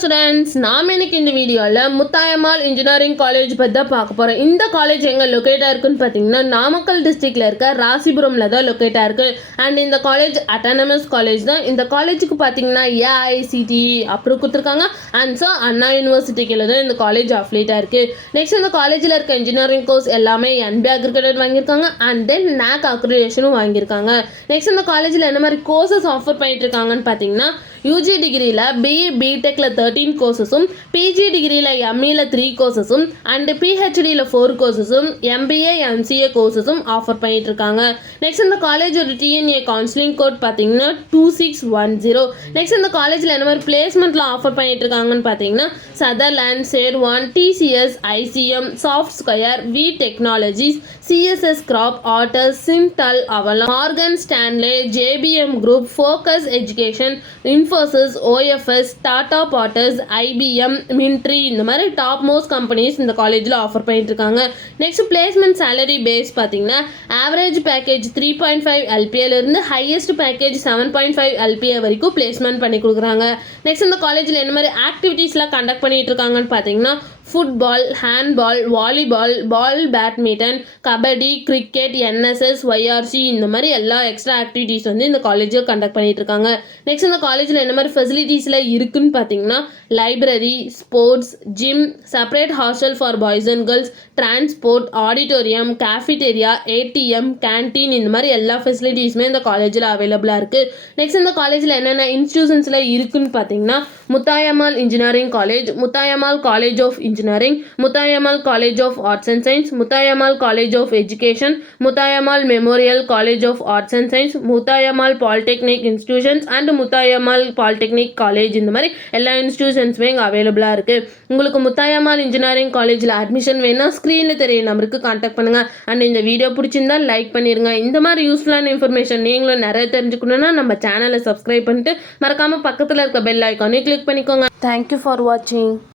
Students, நாம் இன்னைக்கு இந்த வீடியோவில் முத்தாயம்மாள் இன்ஜினியரிங் காலேஜ் பற்றி தான் பார்க்க போகிறோம். இந்த காலேஜ் எங்கே லொக்கேட்டாக இருக்குன்னு பார்த்தீங்கன்னா நாமக்கல் டிஸ்ட்ரிக்டில் இருக்க ராசிபுரமில் தான் லொக்கேட்டாக இருக்குது. அண்ட் இந்த காலேஜ் அட்டானமஸ் காலேஜ் தான். இந்த காலேஜுக்கு பார்த்தீங்கன்னா ஏஐசிடிஇ அப்ரூவ் கொடுத்துருக்காங்க. அண்ட் ஸோ அண்ணா யூனிவர்சிட்டிக்கு தான் இந்த காலேஜ் அஃபிலியேட்டாக இருக்குது. நெக்ஸ்ட் இந்த காலேஜில் இருக்க இன்ஜினியரிங் கோர்ஸ் எல்லாமே என்பி அக்ரிகேட்டட் வாங்கியிருக்காங்க. அண்ட் தென் நேக் அக்ரிடேஷனும் வாங்கியிருக்காங்க. நெக்ஸ்ட் இந்த காலேஜில் என்ன மாதிரி கோர்சஸ் ஆஃபர் பண்ணிட்டு இருக்காங்கன்னு பார்த்தீங்கன்னா யூஜி டிகிரியில் பிஇ பிடெக்கில் 13 கோர்சஸும், பிஜி டிகிரியில் எம்இயில் 3 கோர்சஸும், அண்ட் பிஹெச்டியில் 4 கோர்சஸும், எம்பிஏ எம்சிஏ கோர்சஸும் ஆஃபர் பண்ணிட்டு இருக்காங்க. நெக்ஸ்ட் இந்த காலேஜோட டிஎன்ஏ கவுன்சிலிங் கோட் பார்த்தீங்கன்னா 2610. நெக்ஸ்ட் இந்த காலேஜில் என்ன மாதிரி பிளேஸ்மெண்ட்டில் ஆஃபர் பண்ணிட்டு இருக்காங்கன்னு பார்த்தீங்கன்னா சதர்லேண்ட், சேர்வான், TCS, ICM, Soft Square, V Technologies, CSS Corp, ஆர்டஸ், சிம்டல், அவலம், Morgan Stanley, JBM group, Focus Education, Infosys, OFS, Tata பாட்டர்ஸ், ஐபிஎம், மின்ட்ரி, இந்த மாதிரி டாப் மோஸ்ட் கம்பெனிஸ் இந்த காலேஜில் ஆஃபர் பண்ணிட்டு இருக்காங்க. நெக்ஸ்ட் பிளேஸ்மெண்ட் சேலரி பேஸ் பார்த்தீங்கன்னா ஆவரேஜ் பேக்கேஜ் 3.5 எல்பிஏலேருந்து ஹையஸ்ட் பேக்கேஜ் 7.5 எல்பிஏ வரைக்கும் பிளேஸ்மெண்ட் பண்ணி கொடுக்குறாங்க. நெக்ஸ்ட் இந்த காலேஜில் என்ன மாதிரி ஆக்டிவிட்டீஸ்லாம் கண்டக்ட் பண்ணிட்டு இருக்காங்கன்னு பார்த்தீங்கன்னா football, handball, volleyball, ball badminton, kabaddi, cricket, NSS, YRC, இந்த மாதிரி எல்லா எக்ஸ்ட்ரா ஆக்டிவிட்டீஸ் இந்த காலேஜில் கண்டக்ட் பண்ணிட்டு இருக்காங்க. நெக்ஸ்ட் இந்த காலேஜில் என்ன மாதிரி ஃபெசிலிட்டிஸில் இருக்குன்னு பார்த்தீங்கன்னா library, sports, gym, separate hostel for boys and girls, transport, auditorium, cafeteria, ATM, canteen, இந்த மாதிரி எல்லா ஃபெசிலிட்டிஸுமே இந்த காலேஜில் அவைலபிளாக இருக்குது. நெக்ஸ்ட் இந்த காலேஜில் என்னென்ன இன்ஸ்டிடியூஷன்ஸில் இருக்குன்னு பார்த்தீங்கன்னா Muthayammal engineering college, Muthayammal college of engineering, Muthayammal college of arts and science, Muthayammal college of education, Muthayammal memorial college of arts and science, Muthayammal polytechnic institutions and Muthayammal polytechnic college, இந்த மாதிரி எல்லா இன்ஸ்டிடியூஷன்ஸுமே இங்கே அவைலபிளாக இருக்குது. உங்களுக்கு முத்தாயம்மாள் இன்ஜினியரிங் காலேஜில் அட்மிஷன் வேணால் ஸ்க்ரீனில் தெரிய நம்பருக்கு கான்டாக்ட் பண்ணுங்கள். அண்ட் இந்த வீடியோ பிடிச்சிருந்தா லைக் பண்ணிடுங்க. இந்த மாதிரி யூஸ்ஃபுல்லான இன்ஃபர்மேஷன் நீங்களும் நிறைய தெரிஞ்சுக்கணுன்னா நம்ம சேனலை சப்ஸ்கிரைப் பண்ணிட்டு மறக்காமல் பக்கத்தில் இருக்க பெல் ஐக்கானே கிளிக் பண்ணிக்கோங்க. தேங்க்யூ ஃபார் வாட்சிங்.